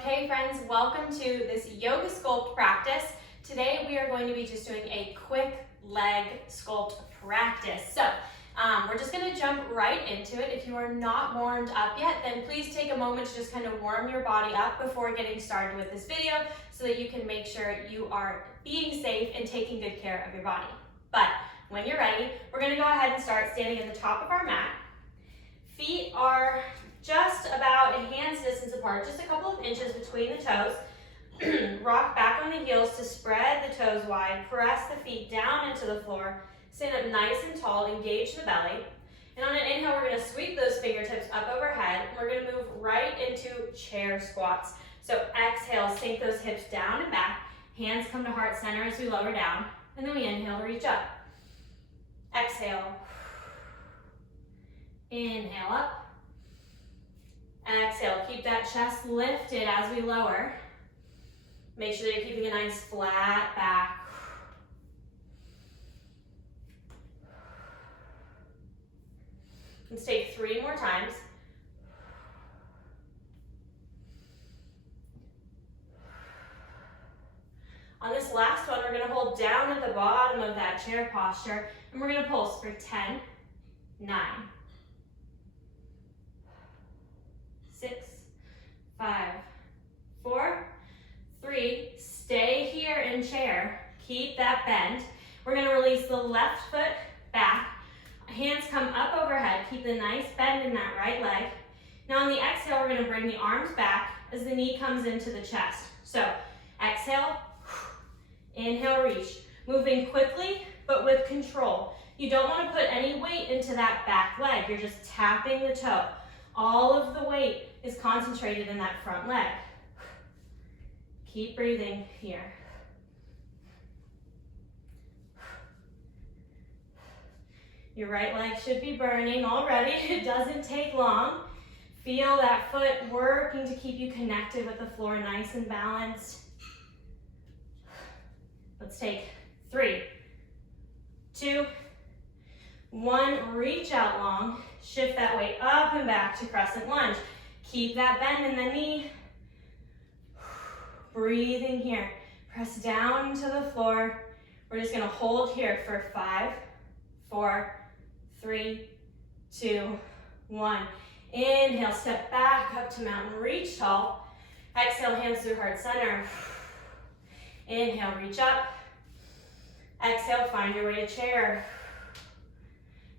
Okay friends, welcome to this yoga sculpt practice. Today we are going to be just doing a quick leg sculpt practice. So we're just going to jump right into it. If you are not warmed up yet, then please take a moment to just kind of warm your body up before getting started with this video so that you can make sure you are being safe and taking good care of your body. But when you're ready, we're going to go ahead and start standing at the top of our mat. Feet are just about a hand's distance apart, just a couple of inches between the toes. Rock back on the heels to spread the toes wide. Press the feet down into the floor. Stand up nice and tall, engage the belly. And on an inhale, we're going to sweep those fingertips up overhead. We're going to move right into chair squats. So exhale, sink those hips down and back. Hands come to heart center as we lower down. And then we inhale, reach up. Exhale. Inhale up. Exhale, keep that chest lifted as we lower. Make sure that you're keeping a nice flat back. Let's take 3 more times. On this last one, we're going to hold down at the bottom of that chair posture, and we're going to pulse for 10, 9, 6, 5, 4, 3, stay here in chair, keep that bend. We're going to release the left foot back, hands come up overhead, keep the nice bend in that right leg. Now on the exhale, we're going to bring the arms back as the knee comes into the chest. So exhale, inhale, reach. Moving quickly, but with control. You don't want to put any weight into that back leg, you're just tapping the toe. All of the weight is concentrated in that front leg. Keep breathing here. Your right leg should be burning already. It doesn't take long. Feel that foot working to keep you connected with the floor, nice and balanced. Let's take 3, 2, 1. Reach out long. Shift that weight up and back to crescent lunge. Keep that bend in the knee. Breathing here. Press down into the floor. We're just going to hold here for 5, 4, 3, 2, 1. Inhale, step back up to mountain, reach tall. Exhale, hands through heart center. Inhale, reach up. Exhale, find your way to chair.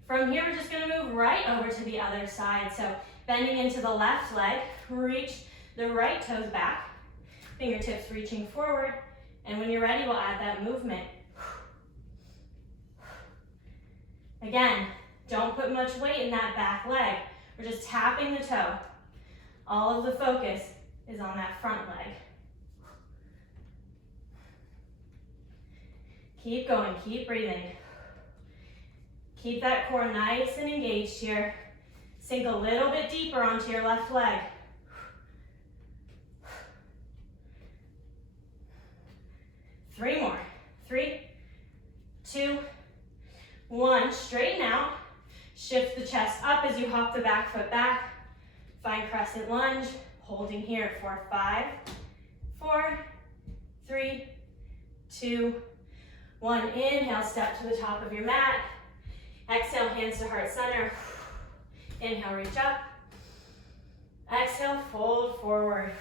From here, we're just going to move right over to the other side. So bending into the left leg, reach the right toes back, fingertips reaching forward, and when you're ready, we'll add that movement. Again, don't put much weight in that back leg. We're just tapping the toe. All of the focus is on that front leg. Keep going, keep breathing. Keep that core nice and engaged here. Sink a little bit deeper onto your left leg. 3 more. 3, 2, 1. Straighten out. Shift the chest up as you hop the back foot back. Find crescent lunge. Holding here for 5, 4, 3, 2, 1. Inhale, step to the top of your mat. Exhale, hands to heart center. Inhale, reach up. Exhale, fold forward.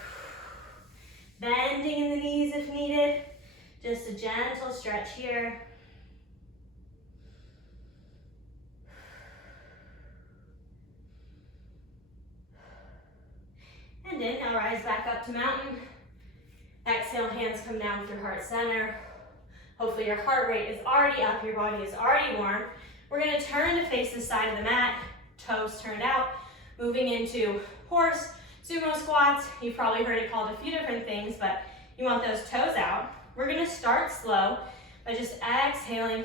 Bending in the knees if needed. Just a gentle stretch here. And inhale, rise back up to mountain. Exhale, hands come down through heart center. Hopefully your heart rate is already up, your body is already warm. We're going to turn to face the side of the mat, toes turned out, moving into horse, sumo squats. You've probably heard it called a few different things, but you want those toes out. We're going to start slow by just exhaling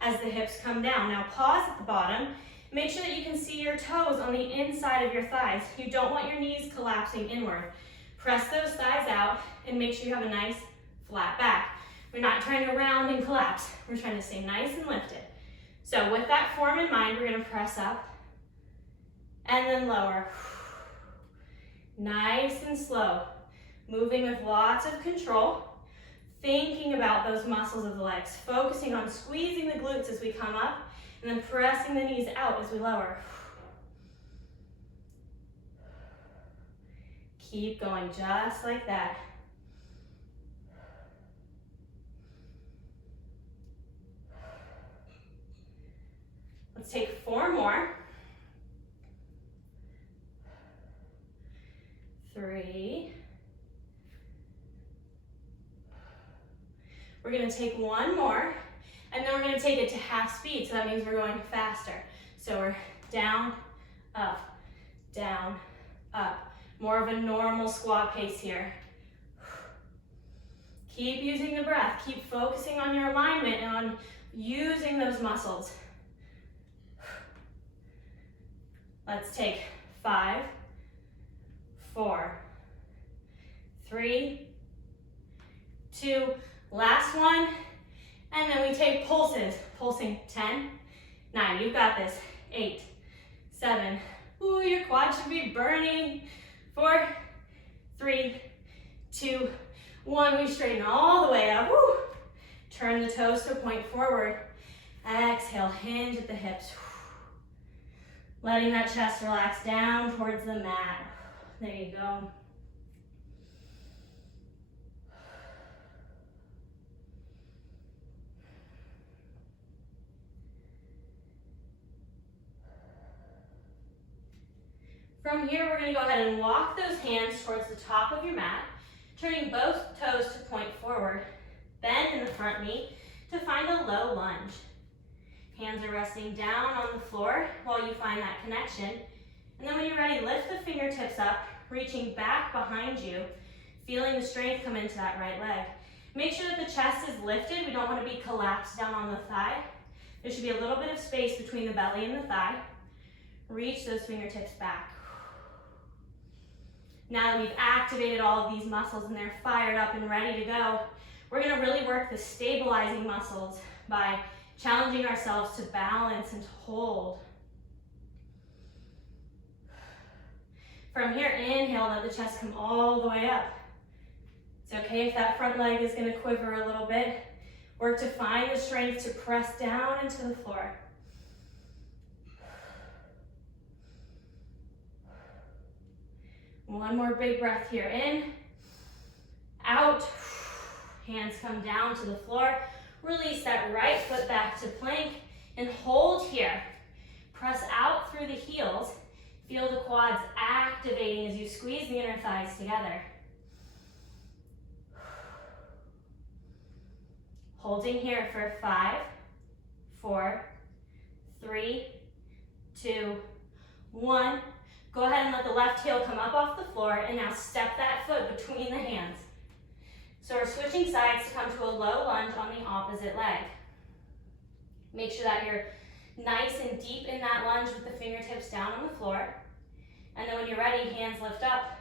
as the hips come down. Now pause at the bottom. Make sure that you can see your toes on the inside of your thighs. You don't want your knees collapsing inward. Press those thighs out and make sure you have a nice flat back. We're not trying to round and collapse. We're trying to stay nice and lifted. So with that form in mind, we're going to press up and then lower. Nice and slow. Moving with lots of control. Thinking about those muscles of the legs. Focusing on squeezing the glutes as we come up, and then pressing the knees out as we lower. Keep going just like that. Let's take 4 more. 3. We're going to take 1 more, and then we're going to take it to half speed, so that means we're going faster. So we're down, up, down, up. More of a normal squat pace here. Keep using the breath. Keep focusing on your alignment and on using those muscles. Let's take 5, 4, 3, 2, last one, and then we take pulses. Pulsing 10, 9, you've got this, 8, 7, ooh, your quad should be burning, 4, 3, 2, 1, we straighten all the way up, woo. Turn the toes to point forward, exhale, hinge at the hips, letting that chest relax down towards the mat, there you go. From here, we're going to go ahead and walk those hands towards the top of your mat, turning both toes to point forward, bend in the front knee to find a low lunge. Hands are resting down on the floor while you find that connection. And then when you're ready, lift the fingertips up, reaching back behind you, feeling the strength come into that right leg. Make sure that the chest is lifted. We don't want to be collapsed down on the thigh. There should be a little bit of space between the belly and the thigh. Reach those fingertips back. Now that we've activated all of these muscles and they're fired up and ready to go, we're going to really work the stabilizing muscles by challenging ourselves to balance and to hold. From here, inhale, let the chest come all the way up. It's okay if that front leg is going to quiver a little bit. Work to find the strength to press down into the floor. One more big breath here, in, out, hands come down to the floor, release that right foot back to plank, and hold here. Press out through the heels, feel the quads activating as you squeeze the inner thighs together. Holding here for 5, 4, 3, 2, 1. Go ahead and let the left heel come up off the floor, and now step that foot between the hands. So we're switching sides to come to a low lunge on the opposite leg. Make sure that you're nice and deep in that lunge with the fingertips down on the floor. And then when you're ready, hands lift up,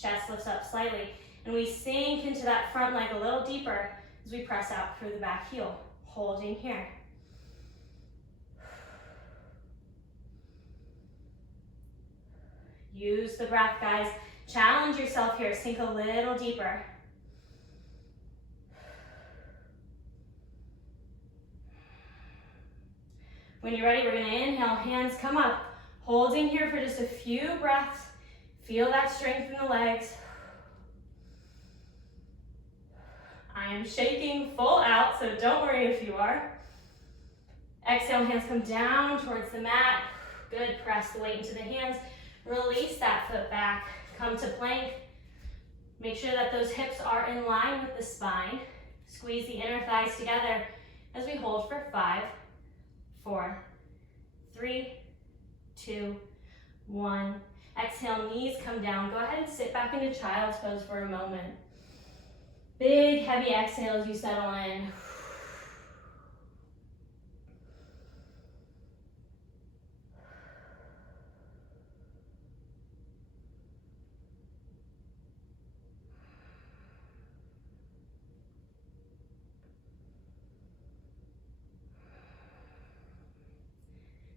chest lifts up slightly, and we sink into that front leg a little deeper as we press out through the back heel, holding here. Use the breath, guys. Challenge yourself here. Sink a little deeper. When you're ready, we're going to inhale, hands come up. Holding here for just a few breaths. Feel that strength in the legs. I am shaking full out, so don't worry if you are. Exhale, hands come down towards the mat. Good, press the weight into the hands. Release that foot back, come to plank. Make sure that those hips are in line with the spine. Squeeze the inner thighs together as we hold for 5, 4, 3, 2, 1. Exhale, knees come down. Go ahead and sit back into child's pose for a moment. Big, heavy exhale as you settle in.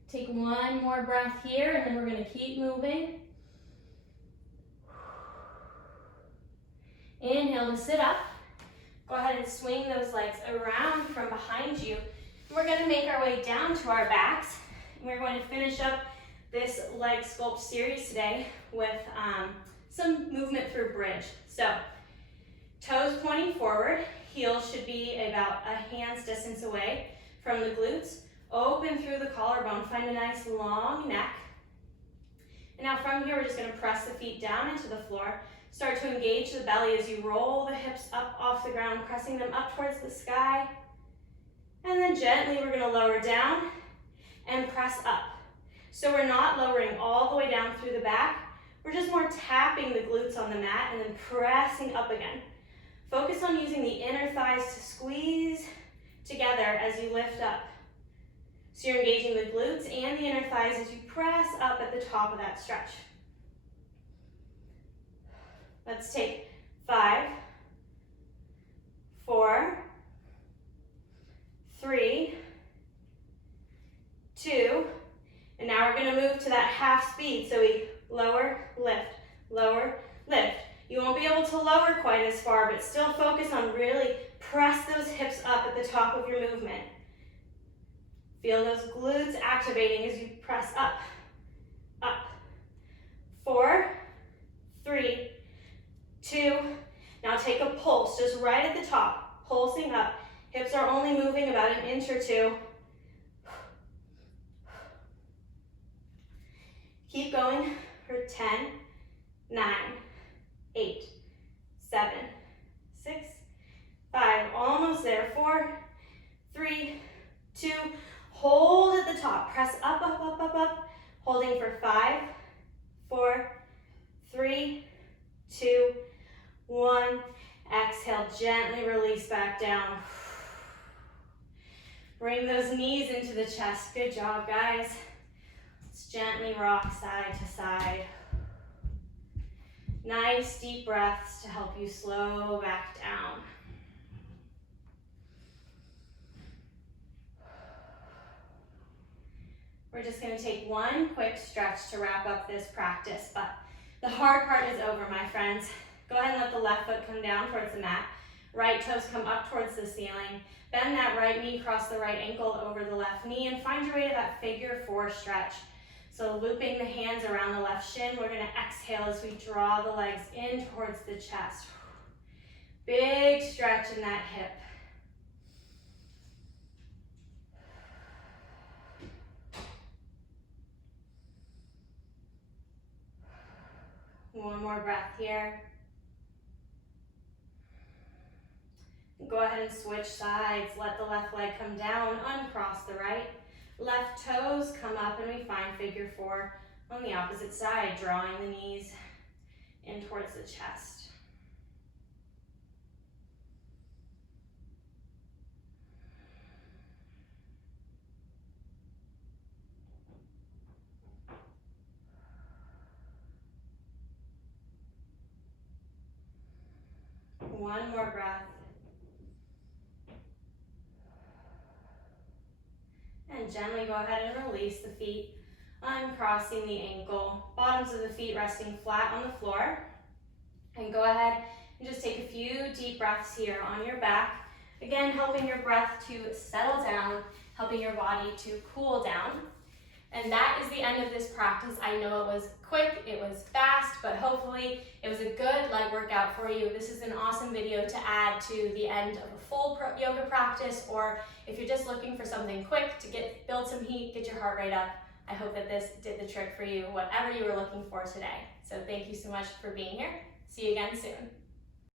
Take one more breath here, and then we're going to keep moving. Inhale to sit up. Go ahead and swing those legs around from behind you. We're going to make our way down to our backs. We're going to finish up this leg sculpt series today with some movement through bridge. So toes pointing forward, heels should be about a hand's distance away from the glutes. Open through the collarbone, find a nice long neck. And now from here, we're just going to press the feet down into the floor. Start to engage the belly as you roll the hips up off the ground, pressing them up towards the sky. And then gently, we're going to lower down and press up. So we're not lowering all the way down through the back. We're just more tapping the glutes on the mat and then pressing up again. Focus on using the inner thighs to squeeze together as you lift up. So you're engaging the glutes and the inner thighs as you press up at the top of that stretch. Let's take 5, 4, 3, 2, and now we're going to move to that half speed. So we lower, lift, lower, lift. You won't be able to lower quite as far, but still focus on really press those hips up at the top of your movement. Feel those glutes activating as you press up, up. 4, 3, 2. Now take a pulse just right at the top, pulsing up. Hips are only moving about an inch or two. Keep going for 10, 9, 8, 7, 6, 5, almost there. 4, 3, 2, hold at the top. Press up, up, up, up, up. Holding for 5, 4, 3, 2, 1. Exhale, gently release back down. Bring those knees into the chest. Good job, guys. Let's gently rock side to side. Nice deep breaths to help you slow back down. We're just going to take one quick stretch to wrap up this practice, but the hard part is over, my friends. Go ahead and let the left foot come down towards the mat. Right toes come up towards the ceiling. Bend that right knee, cross the right ankle over the left knee, and find your way to that figure 4 stretch. So looping the hands around the left shin, we're going to exhale as we draw the legs in towards the chest. Big stretch in that hip. One more breath here. Go ahead and switch sides. Let the left leg come down, uncross the right. Left toes come up and we find figure 4 on the opposite side, drawing the knees in towards the chest. One more breath. And gently go ahead and release the feet, uncrossing the ankle, bottoms of the feet resting flat on the floor. And go ahead and just take a few deep breaths here on your back. Again, helping your breath to settle down, helping your body to cool down. And that is the end of this practice. I know it was quick, it was fast, but hopefully it was a good leg workout for you. This is an awesome video to add to the end of a full yoga practice, or if you're just looking for something quick to build some heat, get your heart rate up. I hope that this did the trick for you, whatever you were looking for today. So thank you so much for being here. See you again soon.